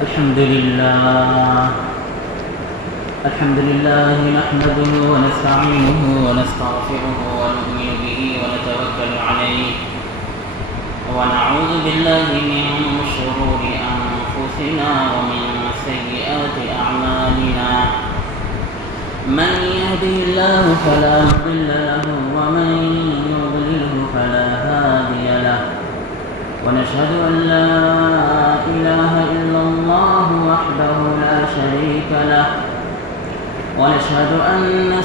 الحمد لله نحمده ونستعينه ونستغفره ونؤمن به ونتوكل عليه ونعوذ بالله من شرور أنفسنا ومن سيئات أعمالنا من يهده الله فلا مضل له ومن يضلله فلا هادي له ونشهد أن لا إله إلا الله وحده لا شريك له ونشهد أن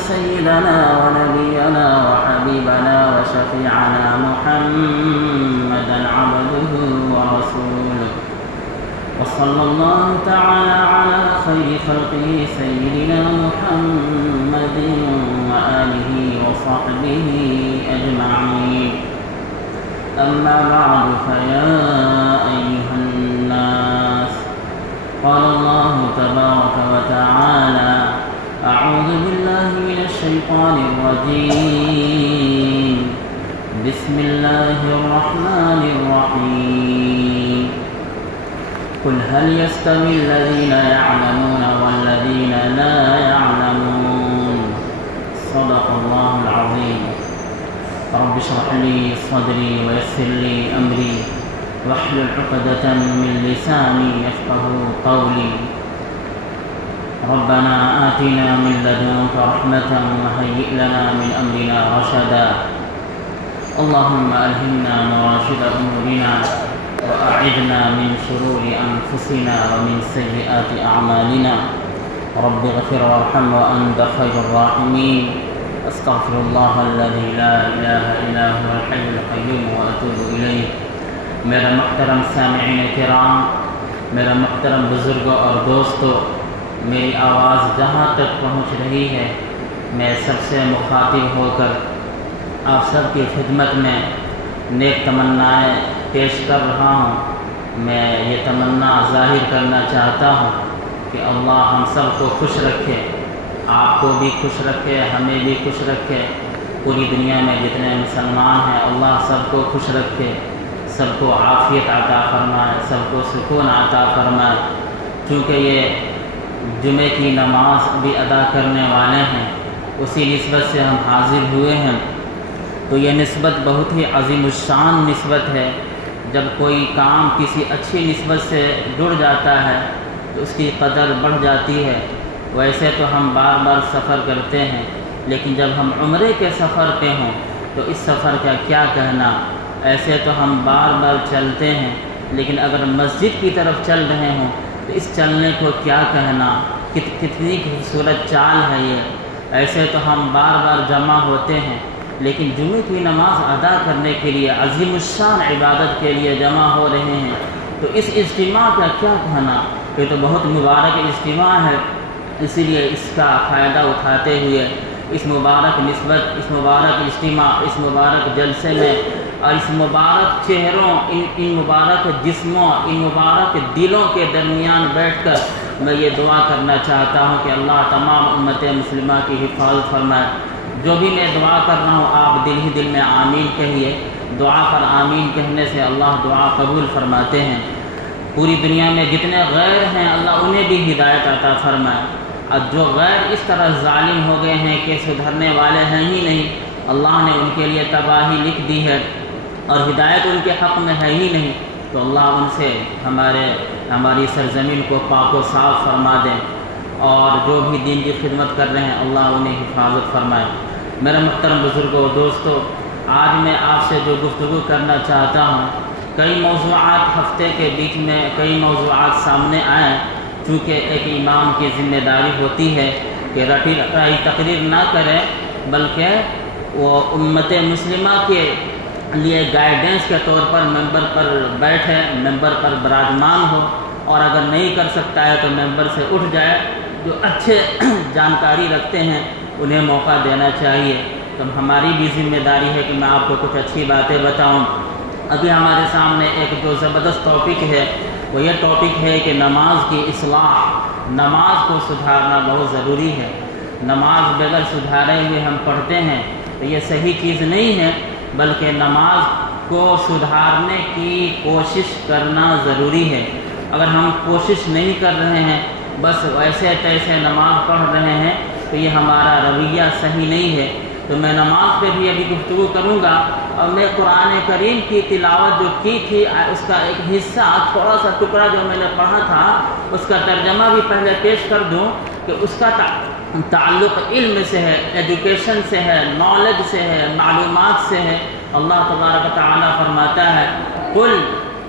سيدنا ونبينا وحبيبنا وشفيعنا محمدا عبده ورسوله وصلى الله تعالى على خير خلقه سيدنا محمد وآله وصحبه أجمعين أما بعد فيا أيها الناس قال الله تبارك وتعالى أعوذ بالله من الشيطان الرجيم بسم الله الرحمن الرحيم قل هل يستوي الذين يعلمون والذين لا يعلمون صدق الله العظيم رب اشرح لي صدري ويسر لي أمري واحلل عقدة من لساني يفقهوا قولي ربنا آتنا من لدنك رحمة وهيئ لنا من أمرنا رشدا اللهم ألهمنا مراشد أمورنا وأعذنا من شرور أنفسنا ومن سيئات أعمالنا رب اغفر وارحم وأنت خير الراحمين استغفر الله الذي لا إله إلا هو الحي القيوم وأتوب إليه میرا محترم سامعین کرام، میرا محترم بزرگوں اور دوستوں، میری آواز جہاں تک پہنچ رہی ہے میں سب سے مخاطب ہو کر آپ سب کی خدمت میں نیک تمنائیں پیش کر رہا ہوں۔ میں یہ تمنا ظاہر کرنا چاہتا ہوں کہ اللہ ہم سب کو خوش رکھے، آپ کو بھی خوش رکھے، ہمیں بھی خوش رکھے، پوری دنیا میں جتنے مسلمان ہیں اللہ سب کو خوش رکھے، سب کو عافیت عطا فرمائے، سب کو سکون عطا فرمائے۔ چونکہ یہ جمعے کی نماز بھی ادا کرنے والے ہیں، اسی نسبت سے ہم حاضر ہوئے ہیں، تو یہ نسبت بہت ہی عظیم الشان نسبت ہے۔ جب کوئی کام کسی اچھی نسبت سے جڑ جاتا ہے تو اس کی قدر بڑھ جاتی ہے۔ ویسے تو ہم بار بار سفر کرتے ہیں، لیکن جب ہم عمرے کے سفر پہ ہوں تو اس سفر کا کیا کہنا۔ ایسے تو ہم بار بار چلتے ہیں، لیکن اگر مسجد کی طرف چل رہے ہوں تو اس چلنے کو کیا کہنا، کتنی خوبصورت چال ہے یہ۔ ایسے تو ہم بار بار جمع ہوتے ہیں، لیکن جمعے کی نماز ادا کرنے کے لیے عظیم الشان عبادت کے لیے جمع ہو رہے ہیں، تو اس اجتماع کا کیا کہنا۔ یہ تو بہت مبارک اجتماع ہے، اسی لیے اس کا فائدہ اٹھاتے ہوئے اس مبارک نسبت، اس مبارک اجتماع، اس مبارک جلسے میں اور اس مبارک چہروں، ان مبارک جسموں، ان مبارک دلوں کے درمیان بیٹھ کر میں یہ دعا کرنا چاہتا ہوں کہ اللہ تمام امت مسلمہ کی حفاظت فرمائے۔ جو بھی میں دعا کر رہا ہوں آپ دل ہی دل میں آمین کہیے، دعا پر آمین کہنے سے اللہ دعا قبول فرماتے ہیں۔ پوری دنیا میں جتنے غیر ہیں اللہ انہیں بھی ہدایت عطا فرمائے، اور جو غیر اس طرح ظالم ہو گئے ہیں کہ سدھرنے والے ہیں ہی نہیں، اللہ نے ان کے لیے تباہی لکھ دی ہے اور ہدایت ان کے حق میں ہے ہی نہیں، تو اللہ ان سے ہماری سرزمین کو پاک و صاف فرما دیں، اور جو بھی دین کی خدمت کر رہے ہیں اللہ انہیں حفاظت فرمائے۔ میرے محترم بزرگوں و دوستوں، آج میں آپ سے جو گفتگو کرنا چاہتا ہوں، کئی موضوعات ہفتے کے بیچ میں کئی موضوعات سامنے آئیں، چونکہ ایک امام کی ذمہ داری ہوتی ہے کہ رٹی رٹائی تقریر نہ کرے، بلکہ وہ امت مسلمہ کے لیے گائیڈنس کے طور پر ممبر پر بیٹھے، ممبر پر براجمان ہو، اور اگر نہیں کر سکتا ہے تو ممبر سے اٹھ جائے۔ جو اچھے جانکاری رکھتے ہیں انہیں موقع دینا چاہیے۔ تو ہماری بھی ذمہ داری ہے کہ میں آپ کو کچھ اچھی باتیں بتاؤں۔ ابھی ہمارے سامنے ایک جو زبردست ٹاپک ہے وہ یہ ٹاپک ہے کہ نماز کی اصلاح، نماز کو سدھارنا بہت ضروری ہے۔ نماز بغیر سدھارے ہوئے ہم پڑھتے ہیں تو یہ صحیح چیز نہیں ہے، بلکہ نماز کو سدھارنے کی کوشش کرنا ضروری ہے۔ اگر ہم کوشش نہیں کر رہے ہیں، بس ویسے تیسے نماز پڑھ رہے ہیں، تو یہ ہمارا رویہ صحیح نہیں ہے۔ تو میں نماز پہ بھی ابھی گفتگو کروں گا، اور میں قرآن کریم کی تلاوت جو کی تھی اس کا ایک حصہ، تھوڑا سا ٹکڑا جو میں نے پڑھا تھا، اس کا ترجمہ بھی پہلے پیش کر دوں کہ اس کا تعلق علم سے ہے، ایجوکیشن سے ہے، نالج سے ہے، معلومات سے ہے۔ اللہ تبارک و تعالیٰ فرماتا ہے قل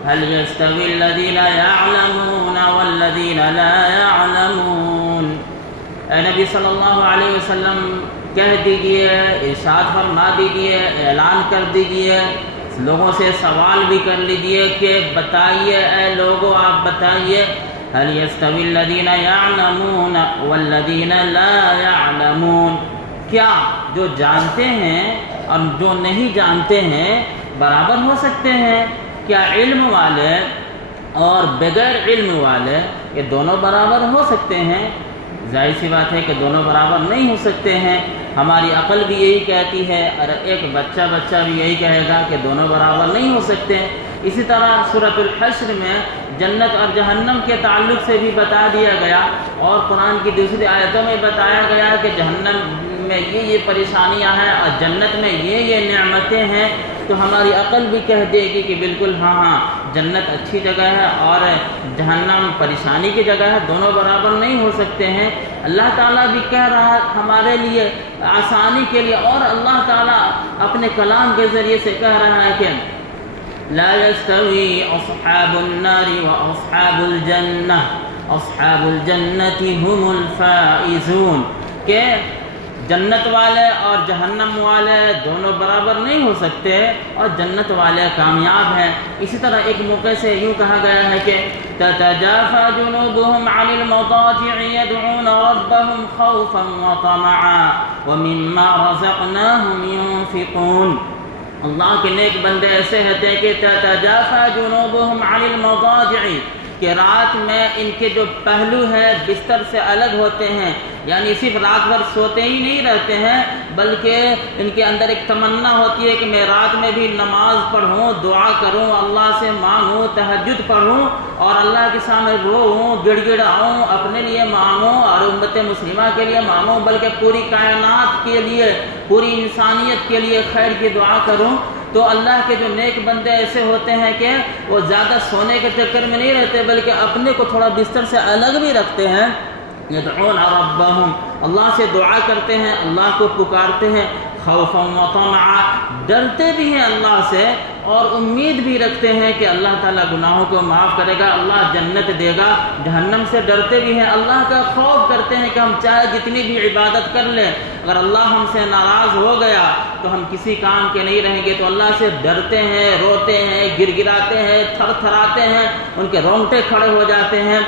هل يستوي الذين يعلمون والذين لا يعلمون، اے نبی صلی اللہ علیہ وسلم کہہ دیجئے، ارشاد فرما دیجئے، اعلان کر دیجئے، لوگوں سے سوال بھی کر لیجئے کہ بتائیے اے لوگوں، آپ بتائیے هل يستوي الذين يعلمون والذين لا يعلمون، کیا جو جانتے ہیں اور جو نہیں جانتے ہیں برابر ہو سکتے ہیں؟ کیا علم والے اور بغیر علم والے یہ دونوں برابر ہو سکتے ہیں؟ ظاہر سی بات ہے کہ دونوں برابر نہیں ہو سکتے ہیں۔ ہماری عقل بھی یہی کہتی ہے، اور ایک بچہ بھی یہی کہے گا کہ دونوں برابر نہیں ہو سکتے۔ اسی طرح سورۃ الحشر میں جنت اور جہنم کے تعلق سے بھی بتا دیا گیا، اور قرآن کی دوسری آیتوں میں بتایا گیا کہ جہنم میں یہ پریشانیاں ہیں اور جنت میں یہ نعمتیں ہیں۔ تو ہماری عقل بھی کہہ دے گی کہ بالکل ہاں جنت اچھی جگہ ہے اور جہنم پریشانی کی جگہ ہے، دونوں برابر نہیں ہو سکتے ہیں۔ اللہ تعالیٰ بھی کہہ رہا ہے ہمارے لیے آسانی کے لیے، اور اللہ تعالیٰ اپنے کلام کے ذریعے سے کہہ رہا ہے کہ لا يستوي اصحاب النار واصحاب الجنہ، اصحاب الجنۃ هم الفائزون، کہ جنت والے اور جہنم والے دونوں برابر نہیں ہو سکتے، اور جنت والے کامیاب ہیں۔ اسی طرح ایک موقع سے یوں کہا گیا ہے کہ تتجافى جنوبهم عن المضاجع يدعون ربهم خوفا وطمعا ومما رزقناهم ينفقون، اللہ کے نیک بندے ایسے ہوتے ہیں کہ تتجافى جنوبهم عن المضاجع، کہ رات میں ان کے جو پہلو ہیں بستر سے الگ ہوتے ہیں، یعنی صرف رات بھر سوتے ہی نہیں رہتے ہیں، بلکہ ان کے اندر ایک تمنا ہوتی ہے کہ میں رات میں بھی نماز پڑھوں، دعا کروں، اللہ سے مانگوں، تہجد پڑھوں، اور اللہ کے سامنے روؤں، گڑ گڑاؤں، اپنے لیے مانگوں اور امت مسلمہ کے لیے مانگوں، بلکہ پوری کائنات کے لیے، پوری انسانیت کے لیے خیر کی دعا کروں۔ تو اللہ کے جو نیک بندے ایسے ہوتے ہیں کہ وہ زیادہ سونے کے چکر میں نہیں رہتے، بلکہ اپنے کو تھوڑا بستر سے الگ بھی رکھتے ہیں۔ یدعون ربهم، اللہ سے دعا کرتے ہیں، اللہ کو پکارتے ہیں، خوفا وطمعا، ڈرتے بھی ہیں اللہ سے اور امید بھی رکھتے ہیں کہ اللہ تعالیٰ گناہوں کو معاف کرے گا، اللہ جنت دے گا۔ جہنم سے ڈرتے بھی ہیں، اللہ کا خوف کرتے ہیں کہ ہم چاہے جتنی بھی عبادت کر لیں، اگر اللہ ہم سے ناراض ہو گیا تو ہم کسی کام کے نہیں رہیں گے۔ تو اللہ سے ڈرتے ہیں، روتے ہیں، گر گراتے ہیں، تھر تھراتے ہیں، ان کے رونگٹے کھڑے ہو جاتے ہیں،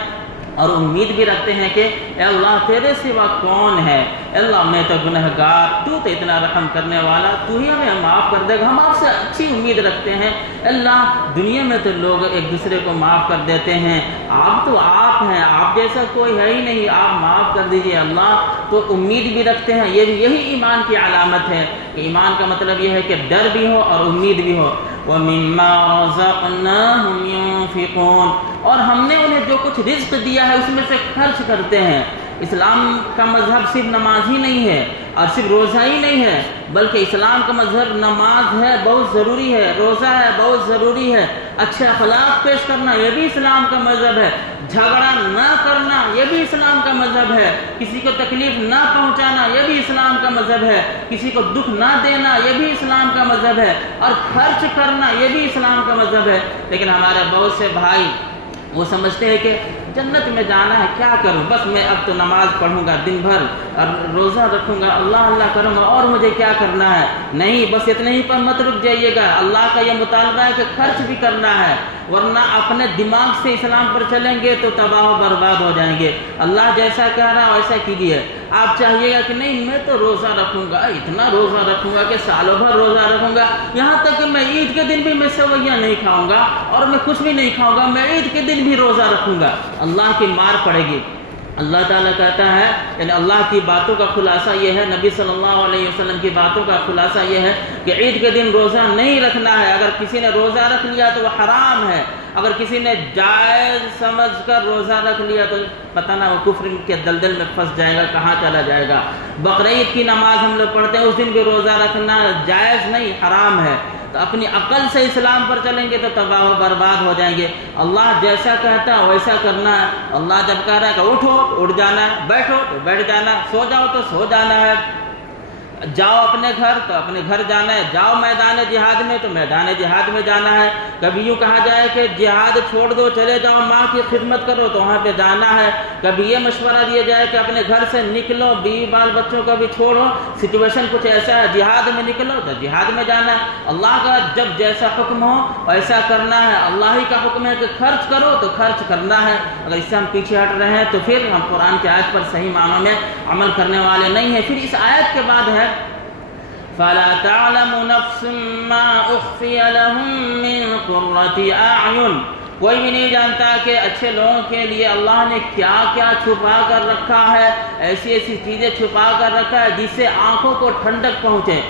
اور امید بھی رکھتے ہیں کہ اے اللہ تیرے سوا کون ہے، اے اللہ میں تو گنہگار، تو اتنا رحم کرنے والا، تو ہی ہمیں معاف کر دے گا۔ ہم آپ سے اچھی امید رکھتے ہیں، اللہ دنیا میں تو لوگ ایک دوسرے کو معاف کر دیتے ہیں، آپ تو آپ ہیں، آپ جیسا کوئی ہے ہی نہیں، آپ معاف کر دیجئے اللہ۔ تو امید بھی رکھتے ہیں، یہی ایمان کی علامت ہے کہ ایمان کا مطلب یہ ہے کہ ڈر بھی ہو اور امید بھی ہو۔ وَمِمَّا رَزَقْنَاهُمْ يُنْفِقُونَ، اور ہم نے انہیں جو کچھ رزق دیا ہے اس میں سے خرچ کرتے ہیں۔ اسلام کا مذہب صرف نماز ہی نہیں ہے اور صرف روزہ ہی نہیں ہے، بلکہ اسلام کا مذہب نماز ہے، بہت ضروری ہے، روزہ ہے، بہت ضروری ہے، اچھے اخلاق پیش کرنا یہ بھی اسلام کا مذہب ہے، جھگڑا نہ کرنا یہ بھی اسلام کا مذہب ہے، کسی کو تکلیف نہ پہنچانا یہ بھی اسلام کا مذہب ہے، کسی کو دکھ نہ دینا یہ بھی اسلام کا مذہب ہے، اور خرچ کرنا یہ بھی اسلام کا مذہب ہے۔ لیکن ہمارے بہت سے بھائی وہ سمجھتے ہیں کہ جنت میں جانا ہے، کیا کروں، بس میں اب تو نماز پڑھوں گا دن بھر اور روزہ رکھوں گا، اللہ اللہ کروں گا، اور مجھے کیا کرنا ہے؟ نہیں، بس اتنے ہی پر مت رک جائیے گا۔ اللہ کا یہ مطالبہ ہے کہ خرچ بھی کرنا ہے، ورنہ اپنے دماغ سے اسلام پر چلیں گے تو تباہ و برباد ہو جائیں گے۔ اللہ جیسا کہہ رہا ہے ویسا کیجیے۔ آپ چاہیے گا کہ نہیں میں تو روزہ رکھوں گا، اتنا روزہ رکھوں گا کہ سالوں بھر روزہ رکھوں گا، یہاں تک کہ میں عید کے دن بھی میں سویاں نہیں کھاؤں گا اور میں کچھ بھی نہیں کھاؤں گا، میں عید کے دن بھی روزہ رکھوں گا، اللہ کی مار پڑے گی۔ اللہ تعالیٰ کہتا ہے، یعنی اللہ کی باتوں کا خلاصہ یہ ہے، نبی صلی اللہ علیہ وسلم کی باتوں کا خلاصہ یہ ہے کہ عید کے دن روزہ نہیں رکھنا ہے۔ اگر کسی نے روزہ رکھ لیا تو وہ حرام ہے، اگر کسی نے جائز سمجھ کر روزہ رکھ لیا تو پتہ نہ وہ کفر کے دلدل میں پھنس جائے گا، کہاں چلا جائے گا۔ بقرعید کی نماز ہم لوگ پڑھتے ہیں، اس دن بھی روزہ رکھنا جائز نہیں، حرام ہے۔ تو اپنی عقل سے اسلام پر چلیں گے تو تباہ و برباد ہو جائیں گے۔ اللہ جیسا کہتا ہے ویسا کرنا ہے۔ اللہ جب کہہ رہا ہے کہ اٹھو تو اٹھ جانا ہے، بیٹھو تو بیٹھ جانا ہے، سو جاؤ تو سو جانا ہے، جاؤ اپنے گھر تو اپنے گھر جانا ہے، جاؤ میدان جہاد میں تو میدان جہاد میں جانا ہے۔ کبھی یوں کہا جائے کہ جہاد چھوڑ دو چلے جاؤ ماں کی خدمت کرو تو وہاں پہ جانا ہے۔ کبھی یہ مشورہ دیا جائے کہ اپنے گھر سے نکلو، بیوی بال بچوں کو بھی چھوڑو، سچویشن کچھ ایسا ہے جہاد میں نکلو تو جہاد میں جانا ہے۔ اللہ کا جب جیسا حکم ہو ویسا کرنا ہے۔ اللہ ہی کا حکم ہے کہ خرچ کرو تو خرچ کرنا ہے۔ اگر اس سے ہم پیچھے ہٹ رہے ہیں تو پھر ہم قرآن کی آیت پر صحیح معنوں میں عمل کرنے والے نہیں ہیں۔ پھر اس آیت کے بعد ہے فَلَا تَعْلَمُ نَفْسٌ مَّا أُخْفِيَ لَهُم مِّن قُرَّةِ أَعْيُنٍ، کوئی بھی نہیں جانتا کہ اچھے لوگوں کے لیے اللہ نے کیا کیا چھپا کر رکھا ہے، ایسی ایسی چیزیں چھپا کر رکھا ہے جس سے آنکھوں کو ٹھنڈک پہنچے۔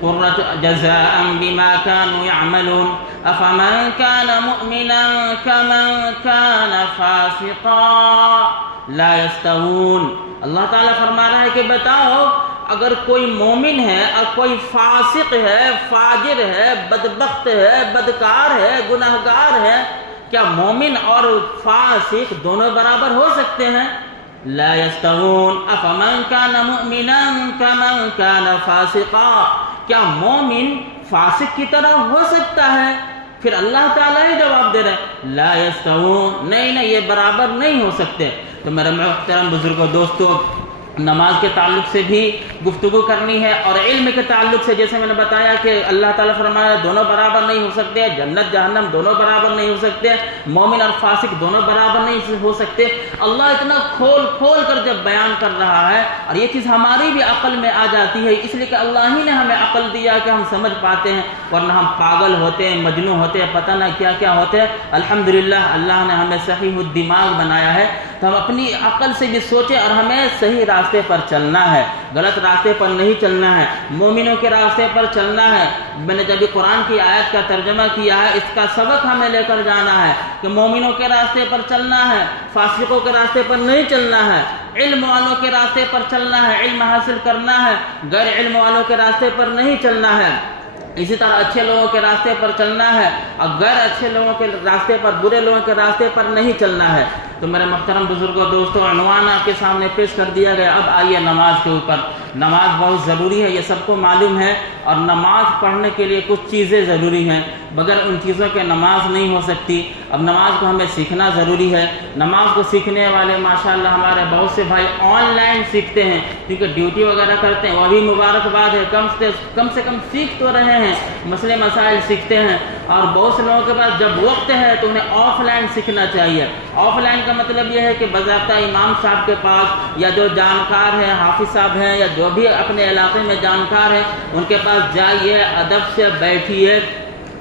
قُرَّةُ جَزَاءً بِمَا كَانُوا يَعْمَلُونَ أَفَمَن كَانَ مُؤْمِنًا كَمَن كَانَ فَاسِقًا لَا يَسْتَوُونَ۔ اللہ تعالیٰ فرما رہا ہے کہ بتاؤ، اگر کوئی مومن ہے اور کوئی فاسق ہے، فاجر ہے، بدبخت ہے، بدکار ہے، گناہگار ہے، کیا مومن اور فاسق دونوں برابر ہو سکتے ہیں؟ لا یستوون افمن کان مؤمنا کمن کان فاسقا، کیا مومن فاسق کی طرح ہو سکتا ہے؟ پھر اللہ تعالیٰ ہی جواب دے رہے ہیں لا یستوون، نہیں یہ برابر نہیں ہو سکتے۔ تو میرے محترم بزرگوں دوستوں، نماز کے تعلق سے بھی گفتگو کرنی ہے، اور علم کے تعلق سے جیسے میں نے بتایا کہ اللہ تعالیٰ فرمایا دونوں برابر نہیں ہو سکتے، جنت جہنم دونوں برابر نہیں ہو سکتے، مومن اور فاسق دونوں برابر نہیں ہو سکتے۔ اللہ اتنا کھول کھول کر جب بیان کر رہا ہے، اور یہ چیز ہماری بھی عقل میں آ جاتی ہے، اس لیے کہ اللہ ہی نے ہمیں عقل دیا کہ ہم سمجھ پاتے ہیں، ورنہ ہم پاگل ہوتے ہیں، مجنون ہوتے ہیں، پتہ نہ کیا کیا ہوتے ہیں۔ الحمدللہ اللہ نے ہمیں صحیح الدماغ بنایا ہے، تو ہم اپنی عقل سے بھی سوچیں اور ہمیں صحیح راستے پر چلنا ہے، غلط راستے پر نہیں چلنا ہے، مومنوں کے راستے پر چلنا ہے۔ میں نے جب قرآن کی آیت کا ترجمہ کیا ہے، اس کا سبق ہمیں لے کر جانا ہے کہ مومنوں کے راستے پر چلنا ہے، فاسقوں کے راستے پر نہیں چلنا ہے، علم والوں کے راستے پر چلنا ہے، علم حاصل کرنا ہے، غیر علم والوں کے راستے پر نہیں چلنا ہے۔ اسی طرح اچھے لوگوں کے راستے پر چلنا ہے اور غیر اچھے لوگوں کے راستے پر، برے لوگوں کے راستے پر نہیں چلنا ہے۔ تو میرے محترم بزرگوں دوستوں، عنوان آپ کے سامنے پیش کر دیا گیا۔ اب آئیے نماز کے اوپر۔ نماز بہت ضروری ہے، یہ سب کو معلوم ہے، اور نماز پڑھنے کے لیے کچھ چیزیں ضروری ہیں، بغیر ان چیزوں کے نماز نہیں ہو سکتی۔ اب نماز کو ہمیں سیکھنا ضروری ہے۔ نماز کو سیکھنے والے ماشاءاللہ ہمارے بہت سے بھائی آن لائن سیکھتے ہیں، کیونکہ ڈیوٹی وغیرہ کرتے ہیں، وہ بھی مبارکباد ہے، کم سے کم سیکھ تو رہے ہیں، مسئلے مسائل سیکھتے ہیں۔ اور بہت سے لوگوں کے پاس جب وقت ہے تو انہیں آف لائن سیکھنا چاہیے۔ آف لائن کا مطلب یہ ہے کہ باضابطہ امام صاحب کے پاس، یا جو جانکار ہیں، حافظ صاحب ہیں، یا جو بھی اپنے علاقے میں جانکار ہیں، ان کے پاس جائیے، ادب سے بیٹھیے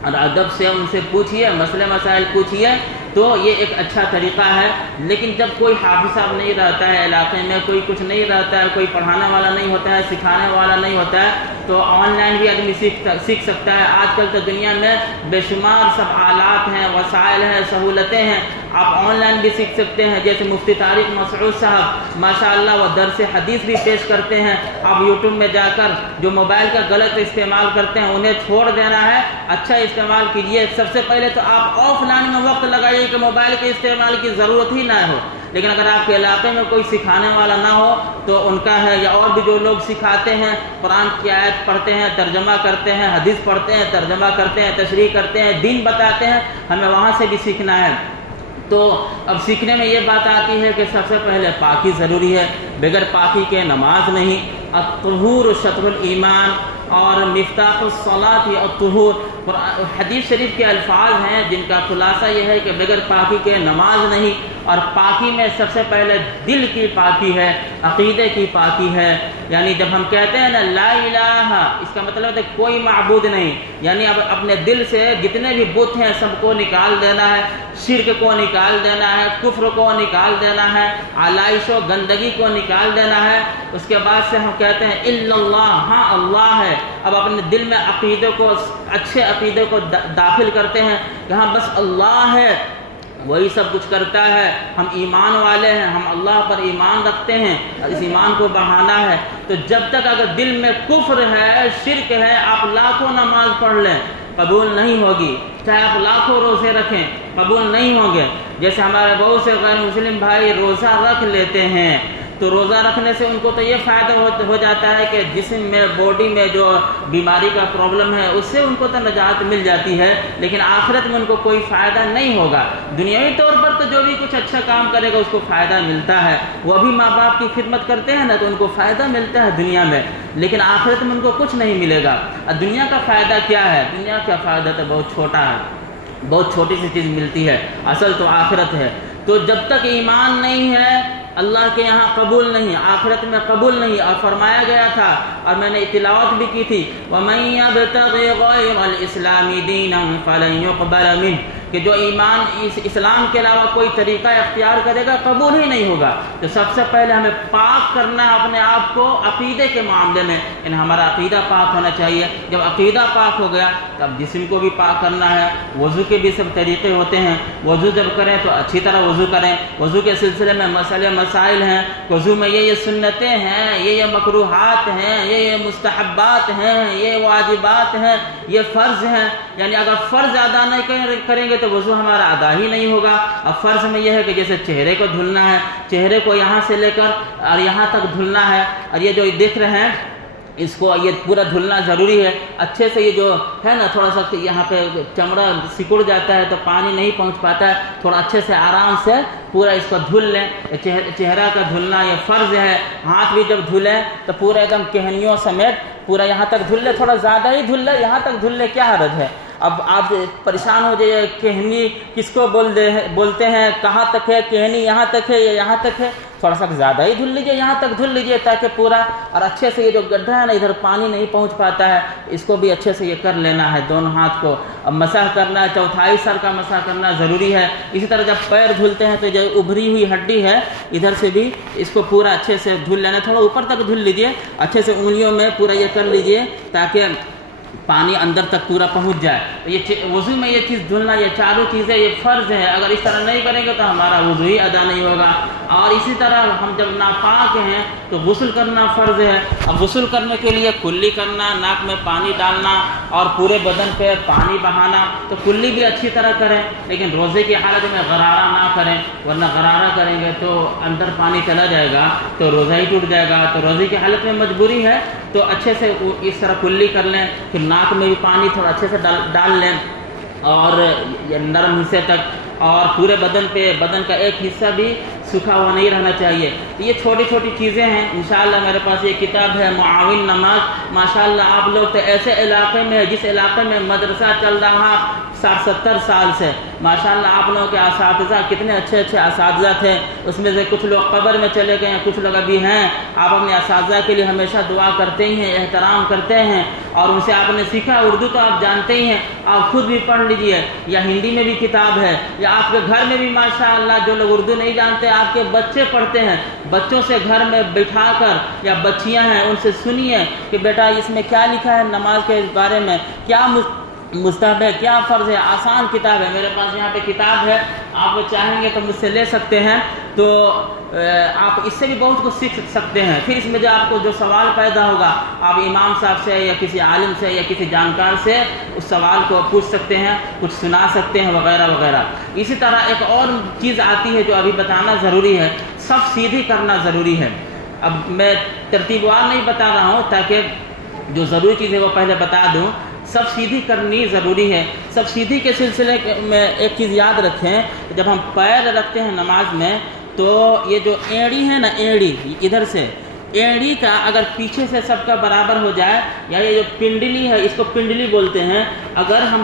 اور ادب سے ان سے پوچھیے، مسئلے مسائل پوچھیے، تو یہ ایک اچھا طریقہ ہے۔ لیکن جب کوئی حافظ صاحب نہیں رہتا ہے علاقے میں، کوئی کچھ نہیں رہتا ہے، کوئی پڑھانے والا نہیں ہوتا ہے، سکھانے والا نہیں ہوتا ہے، تو آن لائن بھی آدمی سیکھ سکتا ہے۔ آج کل تو دنیا میں بے شمار سب آلات ہیں، وسائل ہیں، سہولتیں ہیں، آپ آن لائن بھی سیکھ سکتے ہیں۔ جیسے مفتی طارق مسعود صاحب ماشاءاللہ وہ درس حدیث بھی پیش کرتے ہیں۔ آپ یوٹیوب میں جا کر جو موبائل کا غلط استعمال کرتے ہیں انہیں چھوڑ دینا ہے، اچھا استعمال کیجیے۔ سب سے پہلے تو آپ آف لائن میں وقت لگائیے کہ موبائل کے استعمال کی ضرورت ہی نہ ہو۔ لیکن اگر آپ کے علاقے میں کوئی سکھانے والا نہ ہو تو ان کا ہے، یا اور بھی جو لوگ سکھاتے ہیں، قرآن کی آیت پڑھتے ہیں، ترجمہ کرتے ہیں، حدیث پڑھتے ہیں، ترجمہ کرتے ہیں، تشریح کرتے ہیں، دین بتاتے ہیں، ہمیں وہاں سے بھی سیکھنا ہے۔ تو اب سیکھنے میں یہ بات آتی ہے کہ سب سے پہلے پاکی ضروری ہے، بغیر پاکی کے نماز نہیں۔ الطہور شطر الایمان، اور مفتاح الصلاۃ الطہور، حدیث شریف کے الفاظ ہیں جن کا خلاصہ یہ ہے کہ بغیر پاکی کے نماز نہیں۔ اور پاکی میں سب سے پہلے دل کی پاکی ہے، عقیدے کی پاکی ہے۔ یعنی جب ہم کہتے ہیں نا لا الہ، اس کا مطلب ہے کوئی معبود نہیں، یعنی اب اپنے دل سے جتنے بھی بت ہیں سب کو نکال دینا ہے، شرک کو نکال دینا ہے، کفر کو نکال دینا ہے، علائش و گندگی کو نکال دینا ہے۔ اس کے بعد سے ہم کہتے ہیں الا اللہ، ہاں اللہ ہے۔ اب اپنے دل میں عقیدے کو، اچھے عقیدے کو داخل کرتے ہیں کہ ہاں بس اللہ ہے، وہی سب کچھ کرتا ہے، ہم ایمان والے ہیں، ہم اللہ پر ایمان رکھتے ہیں، اس ایمان کو بڑھانا ہے۔ تو جب تک اگر دل میں کفر ہے، شرک ہے، آپ لاکھوں نماز پڑھ لیں قبول نہیں ہوگی، چاہے آپ لاکھوں روزے رکھیں قبول نہیں ہوں گے۔ جیسے ہمارے بہت سے غیر مسلم بھائی روزہ رکھ لیتے ہیں، تو روزہ رکھنے سے ان کو تو یہ فائدہ ہو جاتا ہے کہ جسم میں، باڈی میں جو بیماری کا پرابلم ہے اس سے ان کو تو نجات مل جاتی ہے، لیکن آخرت میں ان کو کوئی فائدہ نہیں ہوگا۔ دنیاوی طور پر تو جو بھی کچھ اچھا کام کرے گا اس کو فائدہ ملتا ہے، وہ بھی ماں باپ کی خدمت کرتے ہیں نا تو ان کو فائدہ ملتا ہے دنیا میں، لیکن آخرت میں ان کو کچھ نہیں ملے گا۔ اور دنیا کا فائدہ کیا ہے؟ دنیا کا فائدہ تو بہت چھوٹا ہے، بہت چھوٹی سی چیز ملتی ہے، اصل تو آخرت ہے۔ تو جب تک ایمان نہیں ہے اللہ کے یہاں قبول نہیں، آخرت میں قبول نہیں۔ اور فرمایا گیا تھا، اور میں نے تلاوت بھی کی تھی، وَمَن يَبْتَغِ غَيْرَ الْإِسْلَامِ دِينًا فَلَن يُقْبَلَ مِنْهُ، کہ جو ایمان اسلام کے علاوہ کوئی طریقہ اختیار کرے گا قبول ہی نہیں ہوگا۔ تو سب سے پہلے ہمیں پاک کرنا ہے اپنے آپ کو عقیدے کے معاملے میں، یعنی ہمارا عقیدہ پاک ہونا چاہیے۔ جب عقیدہ پاک ہو گیا تب جسم کو بھی پاک کرنا ہے۔ وضو کے بھی سب طریقے ہوتے ہیں، وضو جب کریں تو اچھی طرح وضو کریں۔ وضو کے سلسلے میں مسائل ہیں، وضو میں یہ سنتیں ہیں، یہ مکروہات ہیں، یہ مستحبات ہیں، یہ واجبات ہیں، یہ فرض ہیں۔ یعنی اگر فرض ادا نہیں کریں گے تو وضو ہمارا ادا ہی نہیں ہوگا۔ اب فرض میں یہ ہے کہ جیسے چہرے کو دھلنا ہے، چہرے کو یہاں سے لے کر اور یہاں تک دھلنا ہے، اور یہ جو دیکھ رہے ہیں اس کو یہ پورا دھلنا ضروری ہے اچھے سے۔ یہ جو ہے نا تھوڑا سا یہاں پہ چمڑا سکڑ جاتا ہے تو پانی نہیں پہنچ پاتا ہے، تھوڑا اچھے سے آرام سے پورا اس کو دھل لیں۔ چہرہ کا دھلنا یہ فرض ہے۔ ہاتھ بھی جب دھلیں تو پورا ایک دم کہنیوں سمیت پورا یہاں تک دھل لے، تھوڑا زیادہ ہی دھل لے، یہاں تک دھل لے، کیا حرج ہے؟ اب آپ پریشان ہو جائیے کہنی کس کو بولتے ہیں، کہاں تک ہے کہنی، یہاں تک ہے یا یہاں تک ہے؟ تھوڑا سا زیادہ ہی دھل لیجئے، یہاں تک دھل لیجئے تاکہ پورا اور اچھے سے یہ جو گڈھا ہے نا ادھر پانی نہیں پہنچ پاتا ہے، اس کو بھی اچھے سے یہ کر لینا ہے دونوں ہاتھ کو۔ اب مسح کرنا ہے، چوتھائی سر کا مسح کرنا ضروری ہے۔ اسی طرح جب پیر دھلتے ہیں تو جو ابھری ہوئی ہڈی ہے ادھر سے بھی اس کو پورا اچھے سے دھل لینا، تھوڑا اوپر تک دھل لیجئے، اچھے سے انگلیوں میں پورا یہ کر لیجئے تاکہ پانی اندر تک پورا پہنچ جائے۔ یہ وضو میں یہ چیز دھلنا، یہ چاروں چیزیں یہ فرض ہے، اگر اس طرح نہیں کریں گے تو ہمارا وضو ہی ادا نہیں ہوگا۔ اور اسی طرح ہم جب ناپاک ہیں تو غسل کرنا فرض ہے۔ اب غسل کرنے کے لیے کلی کرنا، ناک میں پانی ڈالنا اور پورے بدن پہ پانی بہانا، تو کلی بھی اچھی طرح کریں، لیکن روزے کی حالت میں غرارہ نہ کریں، ورنہ غرارہ کریں گے تو اندر پانی چلا جائے گا تو روزہ ہی ٹوٹ جائے گا۔ تو روزے کی حالت میں مجبوری ہے تو اچھے سے اس طرح کلی کر لیں، پھر ناک میں بھی پانی تھوڑا اچھے سے ڈال لیں اور نرم حصے تک، اور پورے بدن پہ، بدن کا ایک حصہ بھی سوکھا ہوا نہیں رہنا چاہیے۔ یہ چھوٹی چھوٹی چیزیں ہیں۔ انشاءاللہ میرے پاس یہ کتاب ہے معاون نماز، ماشاءاللہ آپ لوگ تو ایسے علاقے میں، جس علاقے میں مدرسہ چل رہا 60-70 سال سے، ماشاءاللہ آپ لوگوں کے اساتذہ کتنے اچھے اچھے اساتذہ تھے، اس میں سے کچھ لوگ قبر میں چلے گئے ہیں، کچھ لوگ ابھی ہیں۔ آپ اپنے اساتذہ کے لیے ہمیشہ دعا کرتے ہی ہیں، احترام کرتے ہیں، اور ان سے آپ نے سیکھا۔ اردو تو آپ جانتے ہی ہیں، آپ خود بھی پڑھ لیجئے، یا ہندی میں بھی کتاب ہے، یا آپ کے گھر میں بھی ماشاءاللہ جو لوگ اردو نہیں جانتے آپ کے بچے پڑھتے ہیں، بچوں سے گھر میں بٹھا کر، یا بچیاں ہیں ان سے سنیے کہ بیٹا اس میں کیا لکھا ہے نماز کے بارے میں، کیا مستحب ہے، کیا فرض ہے۔ آسان کتاب ہے، میرے پاس یہاں پہ کتاب ہے، آپ چاہیں گے تو مجھ سے لے سکتے ہیں، تو آپ اس سے بھی بہت کچھ سیکھ سکتے ہیں۔ پھر اس میں جو آپ کو جو سوال پیدا ہوگا آپ امام صاحب سے یا کسی عالم سے یا کسی جانکار سے اس سوال کو پوچھ سکتے ہیں، کچھ سنا سکتے ہیں وغیرہ وغیرہ۔ اسی طرح ایک اور چیز آتی ہے جو ابھی بتانا ضروری ہے، صف سیدھی کرنا ضروری ہے۔ اب میں ترتیب وار نہیں بتا رہا ہوں تاکہ جو ضروری چیز ہے وہ پہلے بتا دوں۔ سب سیدھی کرنی ضروری ہے۔ سب سیدھی کے سلسلے میں ایک چیز یاد رکھیں، جب ہم پیر رکھتے ہیں نماز میں تو یہ جو اینڑی ہے نا، اینڑی ادھر سے، اینڑی کا اگر پیچھے سے سب کا برابر ہو جائے، یا یہ جو پنڈلی ہے اس کو پنڈلی بولتے ہیں، اگر ہم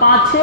5-6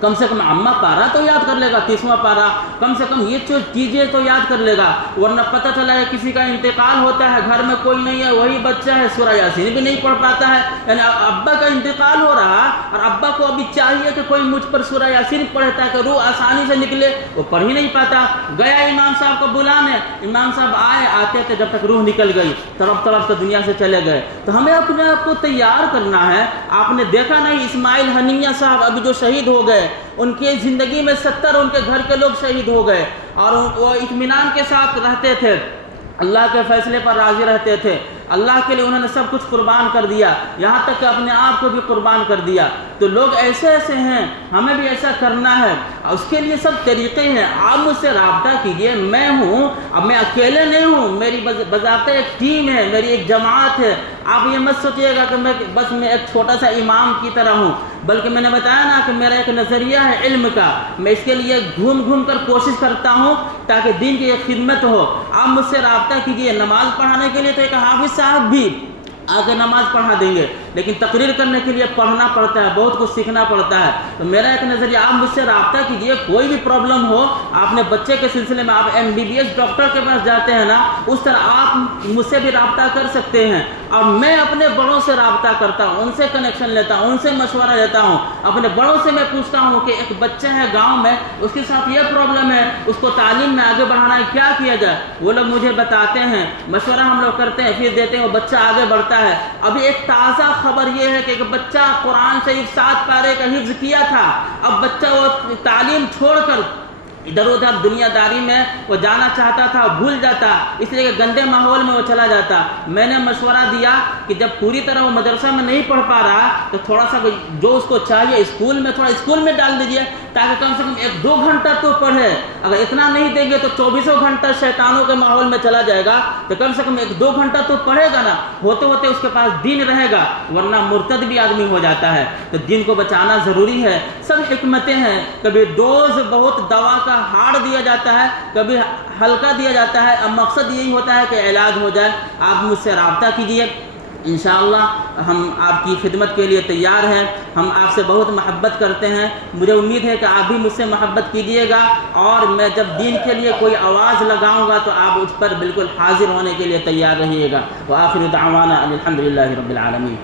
کم سے کم عامہ پارا تو یاد کر لے گا، 30واں پارا، کم سے کم یہ چیزیں تو یاد کر لے گا. ورنہ پتہ چلا ہے کسی کا انتقال ہوتا ہے، گھر میں کوئی نہیں ہے، وہی بچہ ہے، سورہ یاسین بھی نہیں پڑھ پاتا ہے. یعنی ابا کا انتقال ہو رہا اور ابا کو ابھی چاہیے کہ کوئی مجھ پر سورہ یاسین پڑھے تاکہ روح آسانی سے نکلے، وہ پڑھ ہی نہیں پاتا. گیا امام صاحب کو بلانے، امام صاحب آتے تھے جب تک روح نکل گئی، طرف دنیا سے چلے گئے. تو ہمیں اپنے آپ کو تیار کرنا ہے. آپ نے دیکھا نہیں اسماعیل حنیہ صاحب ابھی جو شہید ہو گئے، ان کی زندگی میں 70 ان کے گھر کے لوگ شہید ہو گئے، اور وہ اطمینان کے ساتھ رہتے تھے، اللہ کے فیصلے پر راضی رہتے تھے. اللہ کے لیے انہوں نے سب کچھ قربان کر دیا، یہاں تک کہ اپنے آپ کو بھی قربان کر دیا. تو لوگ ایسے ہیں، ہمیں بھی ایسا کرنا ہے. اس کے لیے سب طریقے ہیں. آپ مجھ سے رابطہ کیجئے، میں ہوں، اب میں اکیلے نہیں ہوں، میری بذات ایک ٹیم ہے، میری ایک جماعت ہے. آپ یہ مت سوچیے گا کہ میں ایک چھوٹا سا امام کی طرح ہوں، بلکہ میں نے بتایا نا کہ میرا ایک نظریہ ہے علم کا. میں اس کے لیے گھوم کر کوشش کرتا ہوں تاکہ دین کی ایک خدمت ہو. آپ مجھ سے رابطہ کیجئے. نماز پڑھانے کے لیے تو ایک حافظ صاحب بھی آ کے نماز پڑھا دیں گے، لیکن تقریر کرنے کے لیے پڑھنا پڑتا ہے، بہت کچھ سیکھنا پڑتا ہے. تو میرا ایک نظریہ، آپ مجھ سے رابطہ کیجئے. کوئی بھی پرابلم ہو، آپ نے بچے کے سلسلے میں آپ MBBS ڈاکٹر کے پاس جاتے ہیں نا، اس طرح آپ مجھ سے بھی رابطہ کر سکتے ہیں. اور میں اپنے بڑوں سے رابطہ کرتا ہوں، ان سے کنیکشن لیتا ہوں، ان سے مشورہ لیتا ہوں. اپنے بڑوں سے میں پوچھتا ہوں کہ ایک بچہ ہے گاؤں میں، اس کے ساتھ یہ پرابلم ہے، اس کو تعلیم میں آگے بڑھانا ہے، کیا کیا جائے؟ وہ لوگ مجھے بتاتے ہیں، مشورہ ہم لوگ کرتے ہیں، پھر دیتے ہیں، وہ بچہ آگے بڑھتا ہے. ابھی ایک تازہ خبر یہ ہے کہ ایک بچہ قرآن شریف 7 پارے کا حفظ کیا تھا، اب بچہ وہ تعلیم چھوڑ کر ادھر ادھر دنیا داری میں وہ جانا چاہتا تھا، بھول جاتا، اس لیے کہ گندے ماحول میں وہ چلا جاتا. میں نے مشورہ دیا کہ جب پوری طرح وہ مدرسہ میں نہیں پڑھ پا رہا تو تھوڑا سا جو اس کو چاہیے اسکول میں ڈال دیجیے، تاکہ کم سے کم 1-2 گھنٹہ تو پڑھے. اگر اتنا نہیں دیں گے تو 24 گھنٹہ شیطانوں کے ماحول میں چلا جائے گا. تو کم سے کم 1-2 گھنٹہ تو پڑھے گا نا، ہوتے ہوتے اس کے پاس دین رہے گا، ورنہ مرتد بھی آدمی ہو جاتا ہے. تو دین کو بچانا ضروری ہے. سب حکمتیں ہیں، کبھی ڈوز بہت دوا کا ہارڈ دیا جاتا ہے، کبھی ہلکا دیا جاتا ہے. اب مقصد یہی ہوتا ہے کہ علاج ہو جائے. آپ مجھ سے رابطہ کیجئے، انشاءاللہ ہم آپ کی خدمت کے لیے تیار ہیں. ہم آپ سے بہت محبت کرتے ہیں. مجھے امید ہے کہ آپ بھی مجھ سے محبت کیجئے گا، اور میں جب دین کے لیے کوئی آواز لگاؤں گا تو آپ اس پر بالکل حاضر ہونے کے لیے تیار رہیے گا. وآخر دعوانا الحمدللہ رب العالمین.